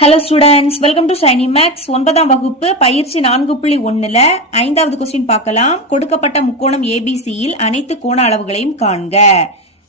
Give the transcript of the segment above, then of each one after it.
Hello students welcome to Shiny Max ஒன்பதாம் வகுப்பு பயிற்சி நான்கு புள்ளி ஒன்னுல ஐந்தாவது கொஸ்டின் பார்க்கலாம். கொடுக்கப்பட்ட முக்கோணம் ஏபிசியில் அனைத்து கோண அளவுகளையும் காண்க.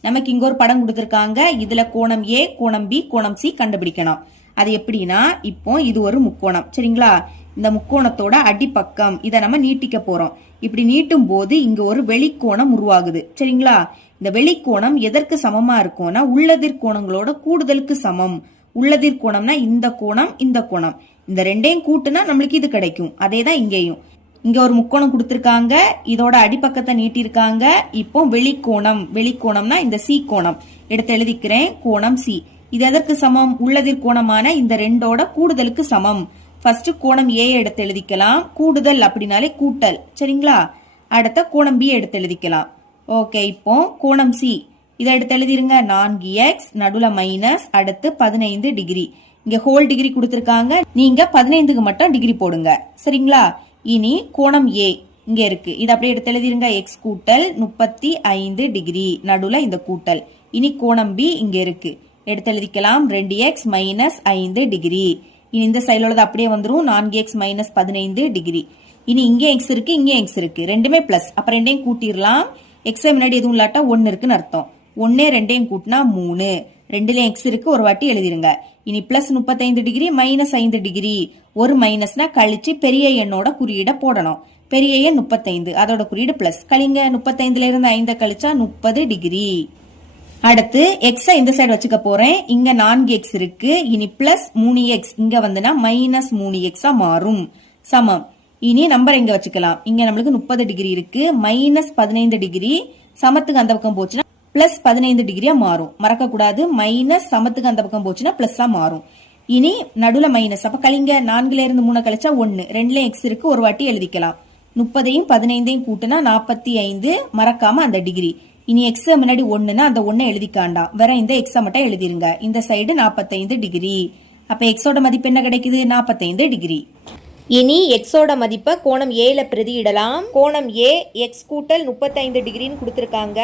நமக்கு இங்க ஒரு படம் கொடுத்திருக்காங்க. இதுல கோணம் ஏ கோணம் பி கோணம் சி கண்டுபிடிக்கணும். அது எப்படின்னா இப்போ இது ஒரு முக்கோணம். சரிங்களா? இந்த முக்கோணத்தோட அடிப்பக்கம் இதை நம்ம நீட்டிக்க போறோம். இப்படி நீட்டும் போது இங்க ஒரு வெளிக்கோணம் உருவாகுது. சரிங்களா? இந்த வெளிக்கோணம் எதற்கு சமமா இருக்கும்னா உள்ளதிர்கோணங்களோட கூடுதலுக்கு சமம். உள்ளதிர்கோணம்னா இந்த கோணம் இந்த கோணம். இந்த ரெண்டையும் கூட்டுனா நம்மளுக்கு இது கிடைக்கும். அதே தான் இங்கேயும். இங்க ஒரு முக்கோணம் கொடுத்துருக்காங்க. இதோட அடிப்பக்கத்தை நீட்டிருக்காங்க. இப்போ வெளிக்கோணம். வெளிக்கோணம்னா இந்த சி கோணம். எடுத்து எழுதிக்கிறேன். கோணம் சி இது எதற்கு சமம்? உள்ளதிர்கோணமான இந்த ரெண்டோட கூடுதலுக்கு சமம். ஃபர்ஸ்ட் கோணம் ஏ எடுத்து எழுதிக்கலாம். கூடுதல் அப்படின்னாலே கூட்டல். சரிங்களா? அடுத்த கோணம் பி எடுத்து எழுதிக்கலாம். ஓகே இப்போ கோணம் சி இதை எடுத்து எழுதிருங்க நான்கு எக்ஸ் நடுவுல மைனஸ் அடுத்து பதினைந்து டிகிரி இங்க ஹோல் டிகிரி கொடுத்திருக்காங்க. நீங்க பதினைந்துக்கு மட்டும் டிகிரி போடுங்க. சரிங்களா? இனி கோணம் ஏ இங்க இருக்கு. இது அப்படியே எடுத்து எழுதிருங்க. எக்ஸ் கூட்டல் முப்பத்தி ஐந்து டிகிரி நடுவுல இந்த கூட்டல். இனி கோணம் பி இங்க இருக்கு. எடுத்து எழுதிக்கலாம். ரெண்டு எக்ஸ் மைனஸ் ஐந்து டிகிரி இனி இந்த சைடில் உள்ளது அப்படியே வந்துரும். நான்கு எக்ஸ் மைனஸ் பதினைந்து டிகிரி இனி இங்கே எக்ஸ் இருக்கு இங்கே எக்ஸ் இருக்கு. ரெண்டுமே பிளஸ் அப்ப ரெண்டையும் கூட்டிடலாம் எக்ஸ் முன்னாடி எதுவும் இல்லாட்டா ஒன்னு இருக்குன்னு அர்த்தம். ஒன்னே ரெண்டையும் கூட்டினா மூணு. ரெண்டுலயும் எக்ஸ் இருக்கு ஒரு வாட்டி எழுதிருங்க. இனி பிளஸ் முப்பத்தைந்து டிகிரி மைனஸ் ஐந்து டிகிரி ஒரு மைனஸ்னா கழிச்சு பெரிய எண்ணோட குறியீட போடணும். பெரிய எண் முப்பத்தைந்து அதோட குறியீடு பிளஸ் கழிங்க முப்பத்தைந்துல இருந்து ஐந்தை கழிச்சா முப்பது டிகிரி அடுத்து எக்ஸ இந்த சைடு வச்சுக்க போறேன். இங்க நான்கு எக்ஸ் இருக்கு. இனி பிளஸ் மூணு எக்ஸ் இங்க வந்துன்னா மைனஸ் மூணு எக்ஸா மாறும். சமம். இனி நம்பர் இங்க வச்சுக்கலாம். இங்க நம்மளுக்கு முப்பது டிகிரி இருக்கு. மைனஸ் பதினைந்து டிகிரி சமத்துக்கு அந்த பக்கம் போச்சுன்னா பிளஸ் பதினைந்து டிகிரியா மாறும். மறக்க கூடாது மைனஸ் சமத்துக்கு அந்த பக்கம் போச்சுன்னா பிளஸ்ஸா மாறும். இனி நடுல மைனஸ் அப்ப கழிங்க. நான்குல இருந்து மூணு கழிச்சா ஒன்னு ரெண்டுல எக்ஸ் இருக்கு. ஒரு வாட்டி எழுதிக்கலாம். முப்பதையும் பதினைந்தையும் கூட்டினா நாற்பத்தி ஐந்து மறக்காம அந்த டிகிரி இனி எக்ஸ் முன்னாடி ஒண்ணுன்னா அந்த ஒன்னை எழுதிக்காண்டாம். வேற இந்த எக்ஸ மட்டும் எழுதிருங்க. இந்த சைடு நாற்பத்தைந்து டிகிரி அப்ப எக்ஸோட மதிப்பு என்ன கிடைக்குது? நாற்பத்தைந்து டிகிரி இனி எக்ஸோட மதிப்பை கோணம் ஏல பிரதியிடலாம். கோணம் ஏ எக்ஸ் கூட்டல் முப்பத்தைந்து டிகிரின்னு கொடுத்துருக்காங்க.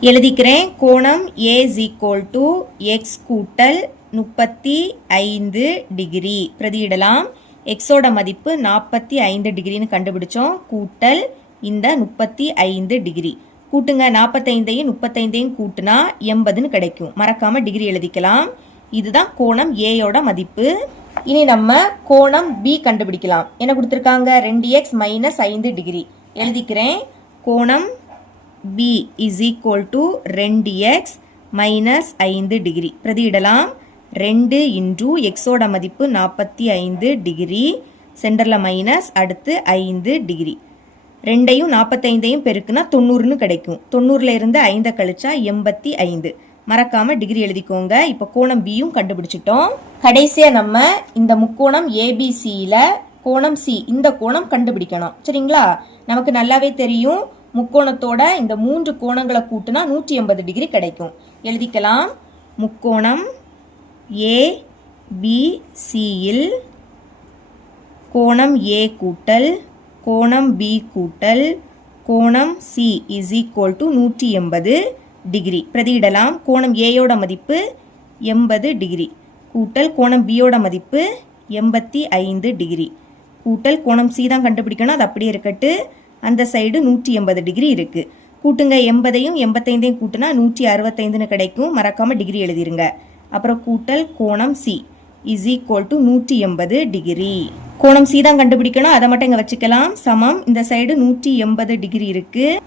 எழுதிக்கிறேன். கோணம் ஏ ஈக்குவல் டு எக்ஸ் கூட்டல் முப்பத்தி ஐந்து டிகிரி பிரதியிடலாம். எக்ஸோட மதிப்பு நாற்பத்தி ஐந்து டிகிரின்னு கண்டுபிடிச்சோம். கூட்டல் இந்த முப்பத்தி ஐந்து டிகிரி கூட்டுங்க நாற்பத்தைந்தையும் முப்பத்தைந்தையும் கூட்டுனா எண்பதுன்னு கிடைக்கும். மறக்காமல் டிகிரி எழுதிக்கலாம். இதுதான் கோணம் ஏயோட மதிப்பு. இனி நம்ம கோணம் பி கண்டுபிடிக்கலாம். என்ன கொடுத்துருக்காங்க? ரெண்டு எக்ஸ் மைனஸ் ஐந்து டிகிரி எழுதிக்கிறேன். கோணம் பி இஸ் ஈக்குவல் டு ரெண்டு எக்ஸ் மைனஸ் ஐந்து டிகிரி பிரதியிடலாம். ரெண்டு இன்டூ எக்ஸோட மதிப்பு நாற்பத்தி ஐந்து டிகிரி சென்டரில் மைனஸ் அடுத்து ஐந்து டிகிரி ரெண்டையும் நாற்பத்தைந்தையும் பெருக்குனா தொண்ணூறுன்னு கிடைக்கும். தொண்ணூறுல இருந்து ஐந்தை கழிச்சா எண்பத்தி ஐந்து. மறக்காமல் டிகிரி எழுதிக்கோங்க. இப்போ கோணம் பியும் கண்டுபிடிச்சிட்டோம். கடைசியாக நம்ம இந்த முக்கோணம் ஏபிசியில் கோணம் சி இந்த கோணம் கண்டுபிடிக்கணும். சரிங்களா? நமக்கு நல்லாவே தெரியும். முக்கோணத்தோட இந்த மூன்று கோணங்களை கூட்டினா நூற்றி எண்பது டிகிரி கிடைக்கும். எழுதிக்கலாம். முக்கோணம் ஏ பி கோணம் ஏ கூட்டல் கோணம் பி கூட்டல் கோணம் சி இஸ் ஈக்குவல் டு நூற்றி எண்பது டிகிரி. பிரதியிடலாம். கோணம் ஏயோட மதிப்பு எண்பது டிகிரி. கூட்டல் கோணம் பியோட மதிப்பு எண்பத்தி ஐந்து டிகிரி. கூட்டல் கோணம் சி தான் கண்டுபிடிக்கணும். அது அப்படியே இருக்கட்டு. அந்த சைடு நூற்றி எண்பது டிகிரி இருக்குது கூட்டுங்க எண்பதையும் எண்பத்தைந்தையும் கூட்டினா நூற்றி அறுபத்தைந்துன்னு கிடைக்கும். மறக்காமல் டிகிரி எழுதிருங்க. அப்புறம் கூட்டல் கோணம் சி இஸ் ஈக்குவல் டு நூற்றி எண்பது டிகிரி கோணம் சி தான் கண்டுபிடிக்கணும். அதை மட்டும் இங்கே வச்சுக்கலாம். சமம். இந்த சைடு நூற்றி எண்பது டிகிரி இருக்குது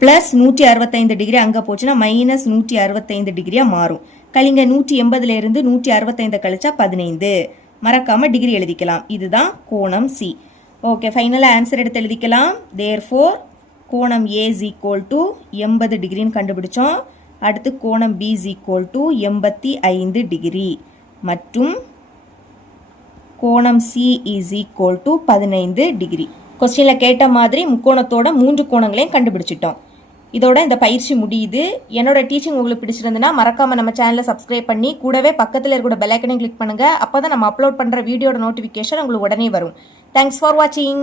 ப்ளஸ் நூற்றி அறுபத்தைந்து டிகிரி அங்கே போச்சுன்னா மைனஸ் நூற்றி அறுபத்தைந்து டிகிரியாக மாறும். கலிங்க நூற்றி எண்பதுலேருந்து நூற்றி அறுபத்தைந்து கழிச்சா பதினைந்து. மறக்காமல் டிகிரி எழுதிக்கலாம். இதுதான் கோணம் சி ஓகே ஃபைனலாக ஆன்சர் எடுத்து எழுதிக்கலாம். தேர் ஃபோர் கோணம் ஏ ஈக்குவல் டு எண்பது டிகிரின்னு கண்டுபிடிச்சோம். அடுத்து கோணம் பி ஈக்குவல் டு எண்பத்தி ஐந்து டிகிரி. மற்றும் கோணம் சி இஸ் ஈக்குவல் டு பதினைந்து டிகிரி. கொஸ்டினில் கேட்ட மாதிரி முக்கோணத்தோட மூன்று கோணங்களையும் கண்டுபிடிச்சிட்டோம். இதோட இந்த பயிற்சி முடியுது. என்னோட டீச்சிங் உங்களுக்கு பிடிச்சிருந்துன்னா மறக்காம நம்ம சேனலை சப்ஸ்கிரைப் பண்ணி கூடவே பக்கத்தில் இருக்கிற பெல் ஐக்கனையும் கிளிக் பண்ணுங்க. அப்போ தான் நம்ம அப்லோட் பண்ணுற வீடியோட நோட்டிஃபிகேஷன் உங்களுக்கு உடனே வரும். தேங்க்ஸ் ஃபார் வாட்சிங்